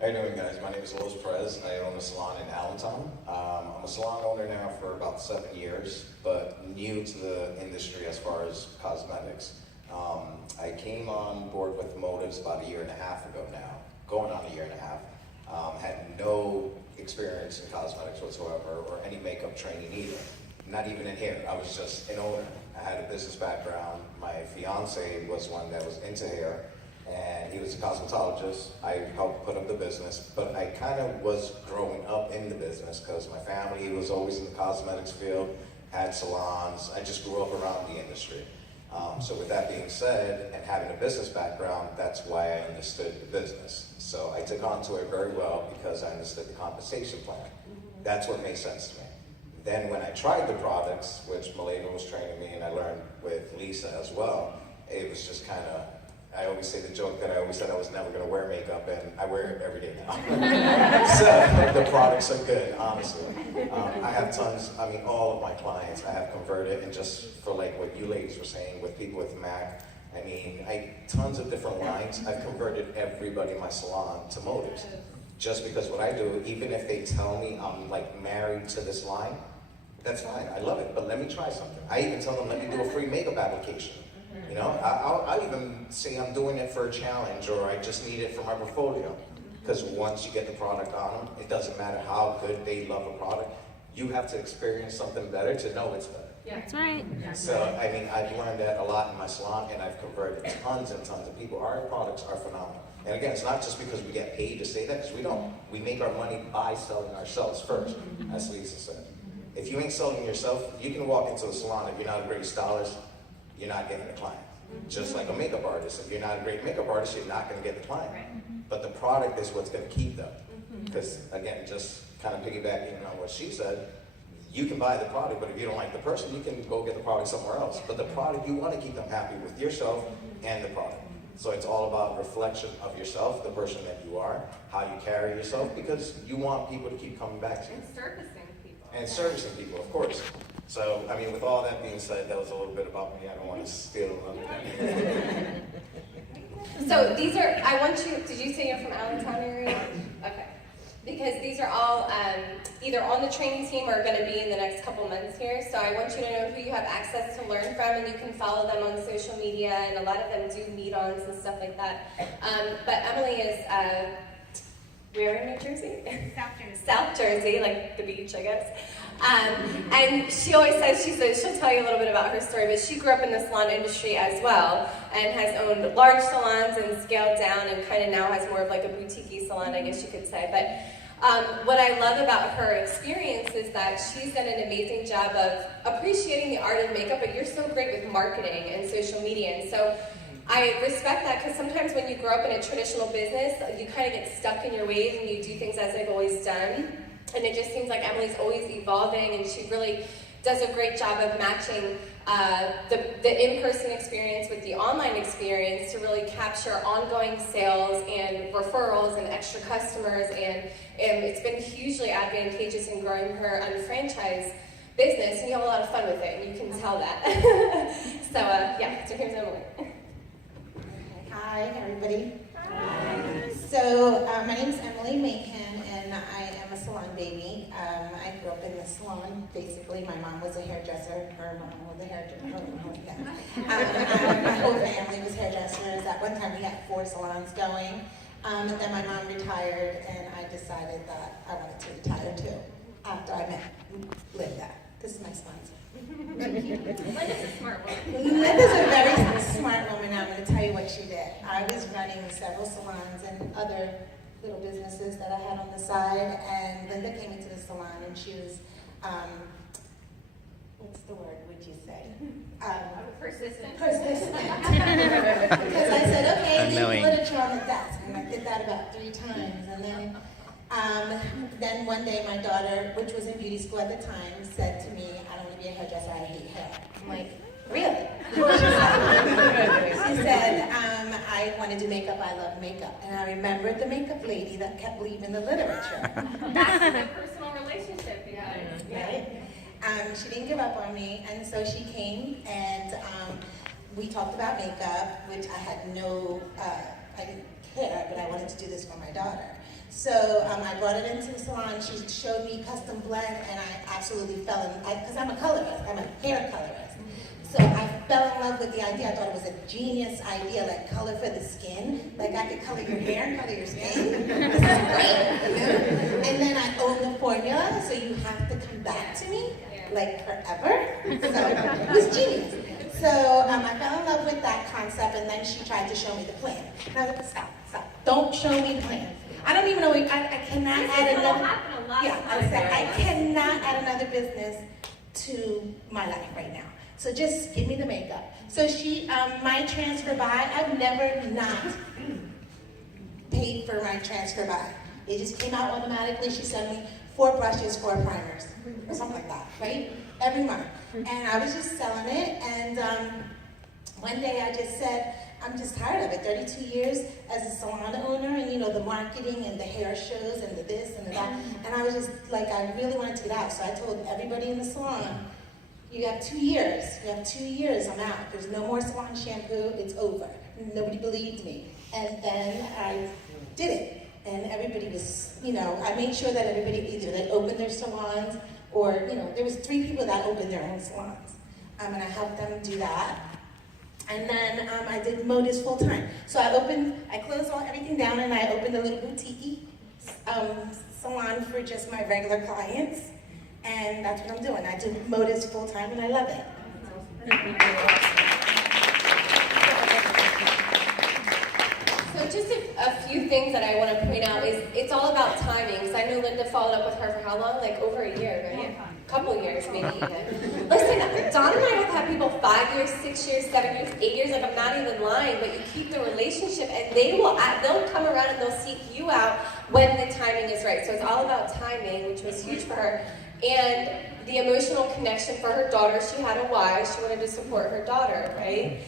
How you doing, guys? My name is Louis Perez. I own a salon in Allentown. I'm a salon owner now for about 7 years, but new to the industry as far as cosmetics. I came on board with Motives about 1.5 years ago now, going on 1.5 years. Had no experience in cosmetics whatsoever or any makeup training either. Not even in hair. I was just an owner. I had a business background. My fiance was one that was into hair, and he was a cosmetologist. I helped put up the business, but I kind of was growing up in the business because my family was always in the cosmetics field, had salons. I just grew up around the industry. So with that being said, and having a business background, that's why I understood the business. So I took on to it very well because I understood the compensation plan. That's what made sense to me. Then when I tried the products, which Maleva was training me and I learned with Lisa as well, it was just kind of, I always say the joke that I always said I was never going to wear makeup, and I wear it every day now. So the products are good, honestly. I have tons, all of my clients I have converted, and just for like what you ladies were saying with people with MAC, tons of different lines. I've converted everybody in my salon to Motives. Just because what I do, even if they tell me I'm like married to this line, that's fine, I love it, but let me try something. I even tell them, let me do a free makeup application. You know, I'll even say I'm doing it for a challenge, or I just need it for my portfolio. Because once you get the product on them, it doesn't matter how good they love a product, you have to experience something better to know it's better. Yeah. That's right. So, I've learned that a lot in my salon, and I've converted tons and tons of people. Our products are phenomenal. And again, it's not just because we get paid to say that, because we don't. We make our money by selling ourselves first, as Lisa said. If you ain't selling yourself, you can walk into a salon, if you're not a great stylist, you're not getting a client. Just like a makeup artist, if you're not a great makeup artist, you're not going to get the client. But the product is what's going to keep them. Because again, just kind of piggybacking on what she said, you can buy the product, but if you don't like the person, you can go get the product somewhere else. But the product, you want to keep them happy with yourself and the product. So it's all about reflection of yourself, the person that you are, how you carry yourself, because you want people to keep coming back to you. And servicing people. And servicing people, of course. So, with all that being said, that was a little bit about me. I don't want to steal another. So these are, did you say you're from Allentown area? Okay. Because these are all either on the training team or going to be in the next couple months here. So I want you to know who you have access to learn from, and you can follow them on social media, and a lot of them do meet-ons and stuff like that. But Emily is, where in New Jersey? South Jersey. South Jersey, like the beach, I guess. And she always says, she'll tell you a little bit about her story, but she grew up in the salon industry as well, and has owned large salons and scaled down, and kind of now has more of like a boutique salon, I guess you could say. But what I love about her experience is that she's done an amazing job of appreciating the art of makeup, but you're so great with marketing and social media. And so I respect that, because sometimes when you grow up in a traditional business, you kind of get stuck in your ways and you do things as they've always done. And it just seems like Emily's always evolving, and she really does a great job of matching the in-person experience with the online experience to really capture ongoing sales and referrals and extra customers. And it's been hugely advantageous in growing her unfranchised business, and you have a lot of fun with it, and you can tell that. So here's Emily. Hi, everybody. Hi. So my name is Emily Macon, and I am a salon baby. I grew up in the salon. Basically, my mom was a hairdresser. Her mom was a hairdresser. My whole family was hairdressers. At one time, we had 4 salons going. And then my mom retired, and I decided that I wanted to retire too. After I met Linda. This is my sponsor. Linda's a smart woman. Linda's a very smart woman. I'm going to tell you what she did. I was running several salons and other little businesses that I had on the side, and Linda came into the salon, and she was, what's the word would you say? Persistent. Persistent. Because I said, okay, leave literature on the desk, and I did that about 3 times, and then one day my daughter, which was in beauty school at the time, said to me, I don't want to be a hairdresser, I hate hair. I'm like, really? She said, I want to do makeup, I love makeup. And I remembered the makeup lady that kept leaving the literature. That's the personal relationship, you guys. Right? She didn't give up on me, and so she came, and we talked about makeup, which I had I didn't care, but I wanted to do this for my daughter. So I brought it into the salon. She showed me custom blend, and I absolutely fell in, because I'm a colorist, I'm a hair colorist. So I fell in love with the idea. I thought it was a genius idea, like color for the skin. Like I could color your hair and color your skin. This is great, you know? And then I own the formula, so you have to come back to me, like forever. So it was genius. So I fell in love with that concept, and then she tried to show me the plan. And I was like, stop, don't show me the plan. I don't even know, I cannot add another, I cannot add another business to my life right now. So just give me the makeup. So she, my transfer buy, I've never not paid for my transfer buy. It just came out automatically. She sent me 4 brushes, 4 primers, or something like that, right? Every month. And I was just selling it, and one day I just said, I'm just tired of it. 32 years as a salon owner, and you know, the marketing and the hair shows and the this and the that. And I was just like, I really wanted to get out. So I told everybody in the salon, you have 2 years. You have 2 years, I'm out. There's no more salon shampoo, it's over. Nobody believed me. And then I did it. And everybody was, you know, I made sure that everybody either they opened their salons or, you know, there was 3 people that opened their own salons. And I helped them do that. And then I did Modus full time. So I closed everything down, and I opened a little boutique salon for just my regular clients. And that's what I'm doing. I do Modus full time, and I love it. So just a few things that I want to point out is it's all about timing. Because I know Linda followed up with her for how long? Like over a year, right? A couple years, maybe even. Listen, Dawn and I have had people 5 years, 6 years, 7 years, 8 years. Like I'm not even lying, but you keep the relationship, and they'll come around and they'll seek you out when the timing is right. So it's all about timing, which was huge for her. And the emotional connection for her daughter. She had a why. She wanted to support her daughter, right?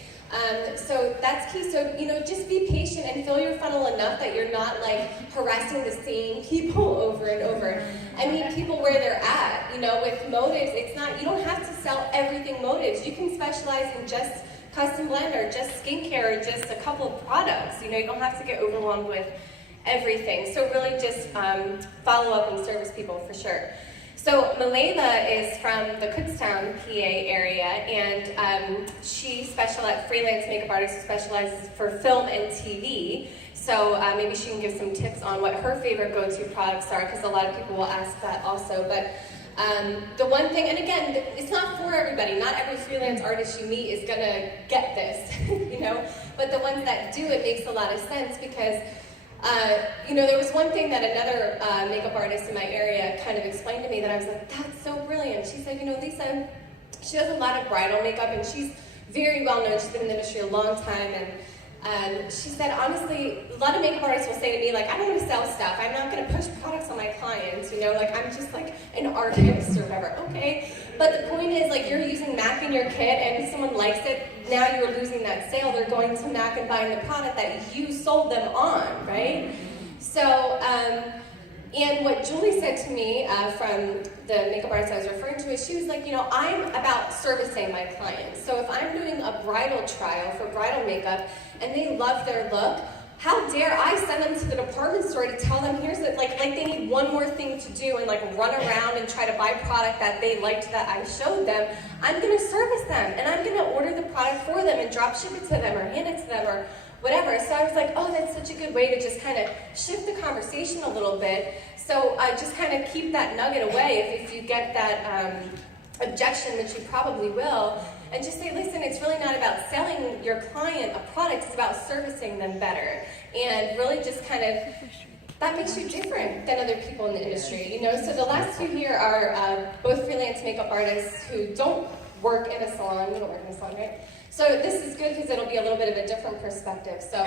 So that's key. So, you know, just be patient and fill your funnel enough that you're not like harassing the same people over and over. I meet people where they're at. You know, with motives, it's not, you don't have to sell everything motives. You can specialize in just custom blend or just skincare or just a couple of products. You know, you don't have to get overwhelmed with everything. So really just follow up and service people for sure. So Malayla is from the Kutztown, PA area, and she specializes, freelance makeup artist who specializes for film and TV. So maybe she can give some tips on what her favorite go-to products are, because a lot of people will ask that also. But the one thing, and again, it's not for everybody. Not every freelance artist you meet is gonna get this, you know. But the ones that do, it makes a lot of sense because. You know, there was one thing that another makeup artist in my area kind of explained to me that I was like, that's so brilliant. She said, you know, Lisa, she does a lot of bridal makeup, and she's very well known. She's been in the industry a long time, and she said, honestly, a lot of makeup artists will say to me, like, I don't want to sell stuff. I'm not going to push products on my clients, you know, like, I'm just like an artist or whatever. Okay, but the point is, like, you're using MAC in your kit, and if someone likes it, now you're losing that sale. They're going to MAC and buying the product that you sold them on, right? So, and what Julie said to me from the makeup artist I was referring to is she was like, you know, I'm about servicing my clients. So if I'm doing a bridal trial for bridal makeup and they love their look, how dare I send them to the department store to tell them here's the, like they need one more thing to do and like run around and try to buy product that they liked that I showed them. I'm gonna service them and I'm gonna order the product for them and drop ship it to them or hand it to them or whatever. So I was like, oh, that's such a good way to just kind of shift the conversation a little bit. So just kind of keep that nugget away if you get that objection, which you probably will, and just say, listen, it's really not about selling your client a product, it's about servicing them better. And really just kind of, that makes you different than other people in the industry, you know? So the last two here are both freelance makeup artists who don't work in a salon. You don't work in a salon, right? So this is good because it'll be a little bit of a different perspective. So.